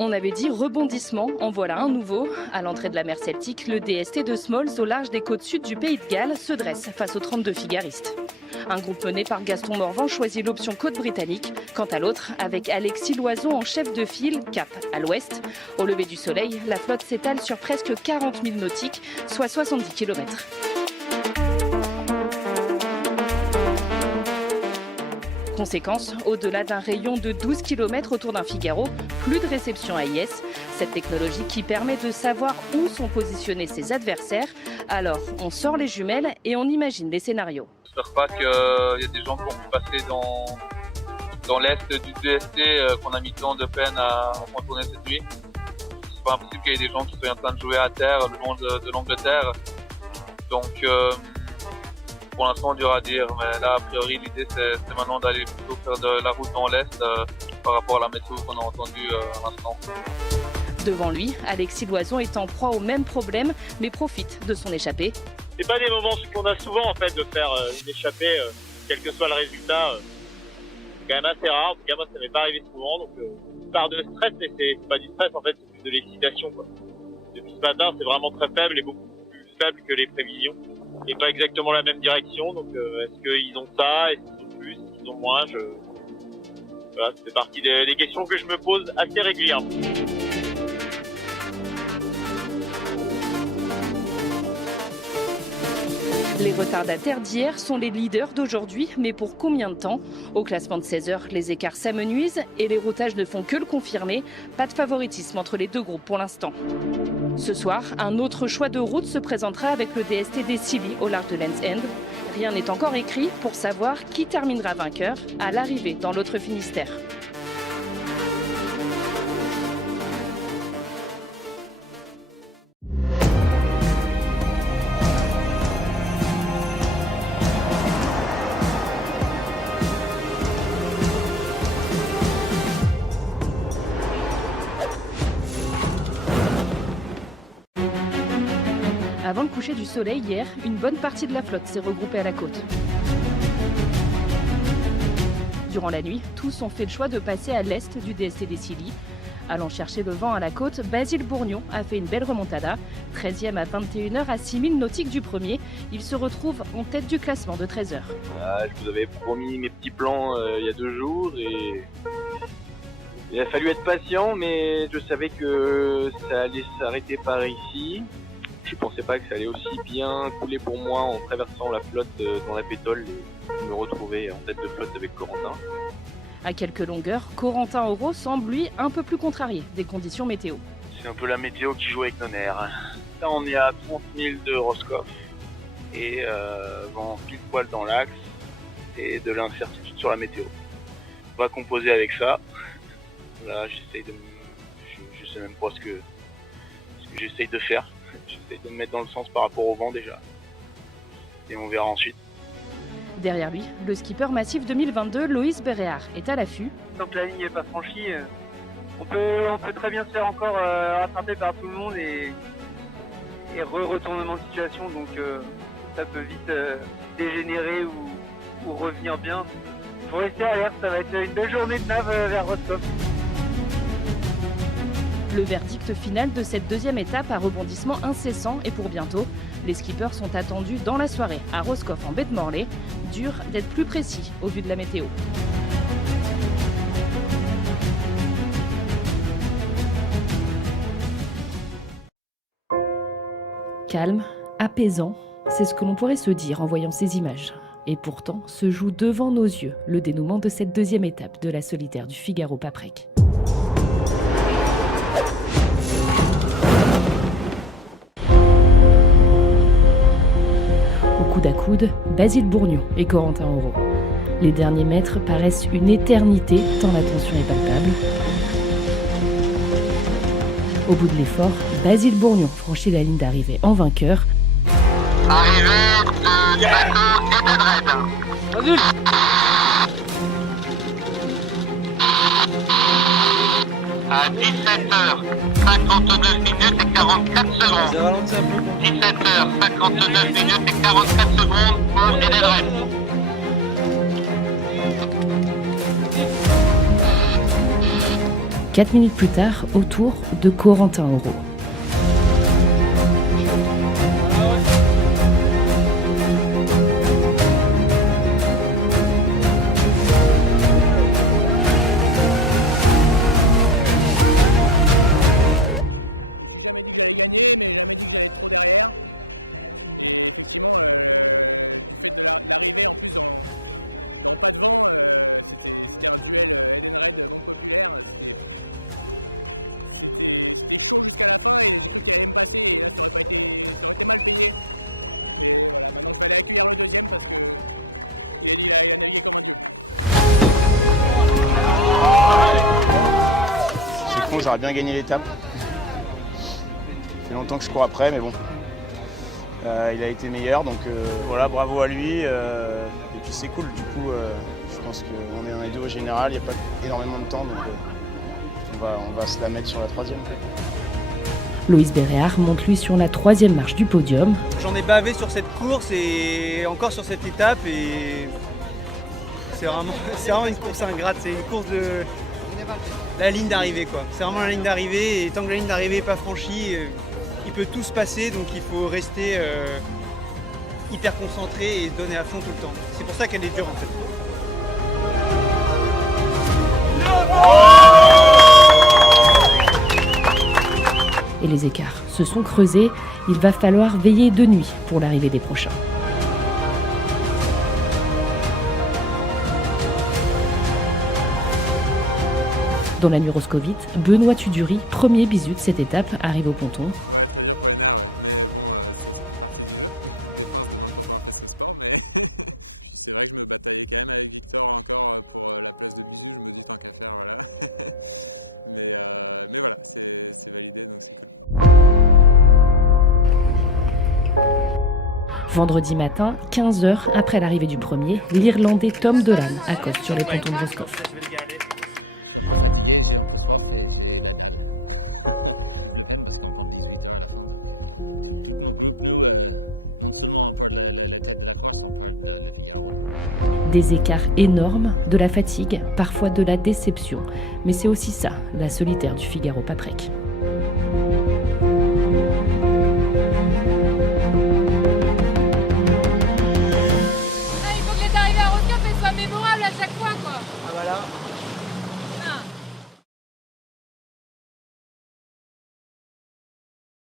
On avait dit rebondissement, en voilà un nouveau. À l'entrée de la mer Celtique, le DST de Smalls, au large des côtes sud du Pays de Galles, se dresse face aux 32 figaristes. Un groupe mené par Gaston Morvan choisit l'option côte britannique. Quant à l'autre, avec Alexis Loison en chef de file, cap à l'ouest. Au lever du soleil, la flotte s'étale sur presque 40 000 nautiques, soit 70 km. Conséquence, au-delà d'un rayon de 12 km autour d'un Figaro, plus de réception AIS. Cette technologie qui permet de savoir où sont positionnés ses adversaires. Alors, on sort les jumelles et on imagine des scénarios. J'espère pas qu'il y ait des gens qui ont pu passer dans l'est du DST qu'on a mis tant de peine à contourner cette nuit. C'est pas impossible qu'il y ait des gens qui soient en train de jouer à terre le long de l'Angleterre. Donc pour l'instant dur à dire, mais là a priori l'idée c'est maintenant d'aller plutôt faire de la route dans l'est par rapport à la météo qu'on a entendue à l'instant. Devant lui, Alexis Loison est en proie au même problème, mais profite de son échappée. C'est pas des moments qu'on a souvent en fait de faire une échappée, quel que soit le résultat. C'est quand même assez rare, en tout cas moi ça m'est pas arrivé souvent, donc part de stress, mais c'est pas du stress en fait, c'est plus de l'excitation quoi. Depuis ce matin c'est vraiment très faible et beaucoup plus faible que les prévisions. Et pas exactement la même direction, donc est-ce qu'ils ont ça, est-ce qu'ils ont plus, est-ce qu'ils ont moins, voilà, ça fait partie des questions que je me pose assez régulièrement. Les retardataires d'hier sont les leaders d'aujourd'hui, mais pour combien de temps? Au classement de 16 heures, les écarts s'amenuisent et les routages ne font que le confirmer. Pas de favoritisme entre les deux groupes pour l'instant. Ce soir, un autre choix de route se présentera avec le DST des Scilly au large de Land's End. Rien n'est encore écrit pour savoir qui terminera vainqueur à l'arrivée dans l'autre Finistère. Avant le coucher du soleil hier, une bonne partie de la flotte s'est regroupée à la côte. Durant la nuit, tous ont fait le choix de passer à l'est du DST des Scilly. Allant chercher le vent à la côte, Basile Bourgnon a fait une belle remontada. 13e à 21h à 6000 nautiques du premier. Il se retrouve en tête du classement de 13h. Je vous avais promis mes petits plans il y a 2 jours et il a fallu être patient, mais je savais que ça allait s'arrêter par ici. Je pensais pas que ça allait aussi bien couler pour moi en traversant la flotte dans la pétole et me retrouver en tête de flotte avec Corentin. À quelques longueurs, Corentin Auro semble lui un peu plus contrarié des conditions météo. C'est un peu la météo qui joue avec nos nerfs. Là on est à 30 000 de Roscoff et vent pile poil dans l'axe et de l'incertitude sur la météo. On va composer avec ça. Là je sais même pas ce que j'essaye de faire. J'essaie de me mettre dans le sens par rapport au vent déjà. Et on verra ensuite. Derrière lui, le skipper massif 2022, Loïs Béréard, est à l'affût. Tant que la ligne n'est pas franchie, on peut très bien se faire encore rattraper par tout le monde et retournement de situation. Donc ça peut vite dégénérer ou revenir bien. Il faut rester alerte, ça va être une belle journée de nav vers Roscoff. Le verdict final de cette deuxième étape à rebondissement incessant est pour bientôt. Les skippers sont attendus dans la soirée à Roscoff en baie de Morlaix. Dur d'être plus précis au vu de la météo. Calme, apaisant, c'est ce que l'on pourrait se dire en voyant ces images. Et pourtant, se joue devant nos yeux le dénouement de cette deuxième étape de la solitaire du Figaro-Paprec. Coude à coude, Basile Bourgnon et Corentin Auro. Les derniers mètres paraissent une éternité tant la tension est palpable. Au bout de l'effort, Basile Bourgnon franchit la ligne d'arrivée en vainqueur. Arrivée de Basile. À 17h59 minutes et 44 secondes. 17h59 minutes et 44 secondes pour Edelred. 4 minutes plus tard, au tour de Corentin Auro. J'aurais bien gagné l'étape. Ça fait longtemps que je cours après, mais bon. Il a été meilleur, donc voilà, bravo à lui. Et puis c'est cool, du coup, je pense qu'on est dans les deux au général, il n'y a pas énormément de temps, donc on va se la mettre sur la 3e. Loïs Béréard monte lui sur la 3e marche du podium. J'en ai bavé sur cette course et encore sur cette étape, et c'est vraiment une course ingrate, c'est une course de la ligne d'arrivée, quoi. C'est vraiment la ligne d'arrivée, et tant que la ligne d'arrivée n'est pas franchie, il peut tout se passer, donc il faut rester hyper concentré et se donner à fond tout le temps. C'est pour ça qu'elle est dure en fait. Et les écarts se sont creusés, il va falloir veiller de nuit pour l'arrivée des prochains. Dans la nuit roscovite, Benoît Tudury, premier bisu de cette étape, arrive au ponton. Vendredi matin, 15h après l'arrivée du premier, l'Irlandais Tom Dolan accoste sur les pontons de Roscoff. Des écarts énormes, de la fatigue, parfois de la déception. Mais c'est aussi ça, la solitaire du Figaro Paprec.